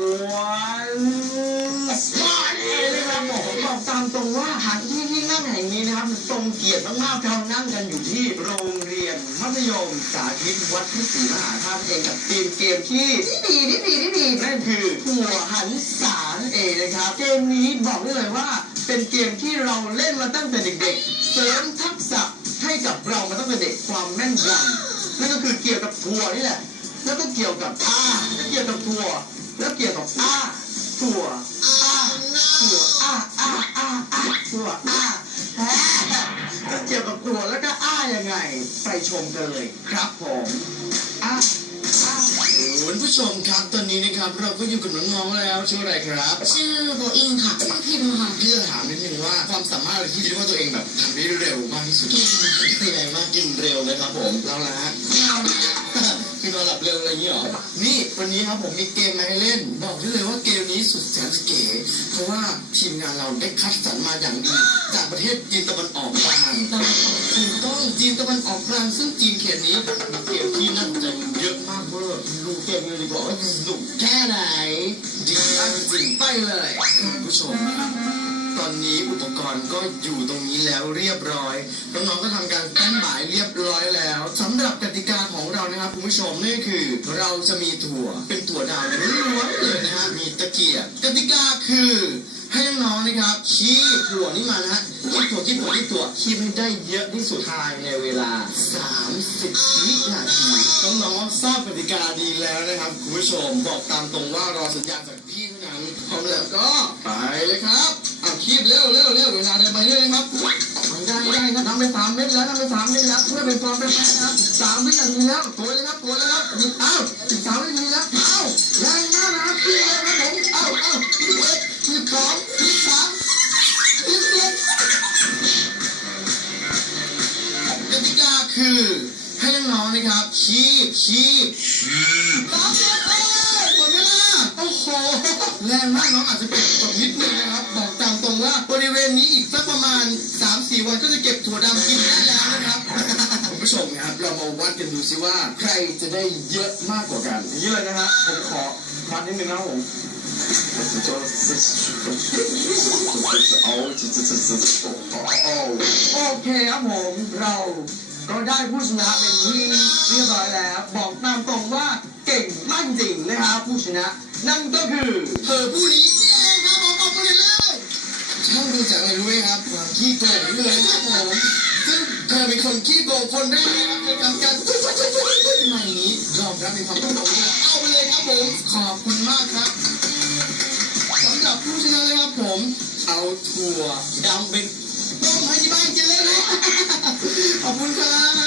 วันสปอร์ตเอนะครับผมบอกตามตรงว่าหากที่ที่นั่งแห่งนี้นะครับทรงเกียรติมากๆเรานั่งกันอยู่ที่โรงเรียนมัธยมสาธิตวัดพุทศรีมหาธาตุเองกับทีมเกมที่ดีดีดีดีดีนั่นคือหัวหันสารเองนะครับเกมนี้บอกได้เลยว่าเป็นเกมที่เราเล่นมาตั้งแต่เด็กๆ เสริมทักษะให้กับเรามาตั้งแต่เด็กความแม่นยำนั่นก็คือเกี่ยวกับทัวนี่แหละแล้วก็เกี่ยวกับอาเกี่ยวกับทัว แล้วเกี่ยวกับอาทัวร์อาทัวร์อาอาอาอาทัวร์อาแฮะจะเกี่ยวกับตัวแล้วก็อายังไง ไปชมกันเลยครับผมอาอาคุณผู้ชมครับตอนนี้นะครับเราก็อยู่กับน้องๆแล้วชื่ออะไรครับ ชื่อโบอิงค่ะชื่อพิมค่ะพี่จะถามนิดนึงว่าความสามารถอะไรที่คิดว่าตัวเองแบบทำได้เร็วมากที่สุดเป็นไงมากกินเร็วนะครับผมเราละฮะ เราคือนอนหลับเร็วอะไรอย่างนี้เหรอ นี่วันนี้ครับผมมีเกมมาให้เล่น บอกได้เลยว่าเกมนี้สุดแสนเก๋ เพราะว่าทีมงานเราได้คัดสรรมาอย่างดี จากประเทศจีนตะวันออกกลางถูกต้องจีนตะวันออกกลาง ซึ่งจีนเขตนี้มีเกมที่น่าสนใจเยอะมากเวอร์ดูเกมกันดีกว่าว่าจะสนุกแค่ไหนดีมากจริงไปเลย ผู้ชม ตอนนี้อุปกรณ์ก็อยู่ตรงนี้แล้วเรียบร้อยน้องๆก็ทำการแต้นหมายเรียบร้อยแล้วสำหรับกติกาของเรานะครับคุณผู้ชมนี่คือ เราจะมีถั่วเป็นถั่วดาวล้วนเลยนะฮะมีตะเกียบกติกาคือให้น้องๆนะครับคีบถั่วนี่มานะฮะคีบถั่วคีบถั่วคีบถั่วคีบให้ได้เยอะที่สุดภายในเวลา 30วินาทีน้องๆทราบกติกาดีแล้วนะครับคุณผู้ชมบอกตามตรงว่ารอสัญญาณจากพี่เท่านั้นพร้อมแล้วก็ไปเลยครับ คีบเร็วเร็วเร็วเวลาเดินไปเรื่อยครับไม่ได้ไม่ได้ครับทำไปสามเม็ดแล้วทำไปสามเม็ดแล้วเพื่อเป็นความเป็นแฟนครับสามวินาทีแล้วโกยเลยครับโกยเลยครับเอาสิบสามวินาทีแล้วเอาแรงมากนะครับพี่เลยครับผมเอาเอาสิบเอ็ดสิบสองสิบสามสิบเจ็ดกติกาคือให้น้องๆนะครับคีบคีบสามสิบเอ้ยหมดเวลาโอ้โหแรงมากน้องอาจจะเก็บตกนิดนึงนะครับบอกตาม ว่าบริเวณนี้อีกสักประมาณ 3-4 วันก็จะเก็บถั่วดำกินได้แล้วนะครับคุณผู้ชมครับเรามาวัดกันดูซิว่า ใครจะได้เยอะมากกว่ากันอย่างนี้เลยนะฮะผมขอพัดนิดนึงนะครับผมโอเคครับผมเราก็ได้ผู้ชนะเป็นที่เรียบร้อยแล้ว บอกตามตรงว่าเก่งมากจริงนะครับผู้ชนะ นั่นก็คือเธอผู้นี้นี่เองครับผมบอกมาเลยเลย ช่างดูจากอะไรรู้ไหมครับความขี้โกงเลยครับผมซึ่งเธอเป็นคนขี้โกงคนแรกนะครับในการการตุ้ยตุ้ยตุ้ยตุ้ยตุ้ยใหม่นี้ยอมรับในความต้องการเอาไปเลยครับผมขอบคุณมากครับสำหรับผู้ชนะเลยครับผม เอาถั่วดำเป็นต้มให้ที่บ้านกินเลยนะขอบคุณครับ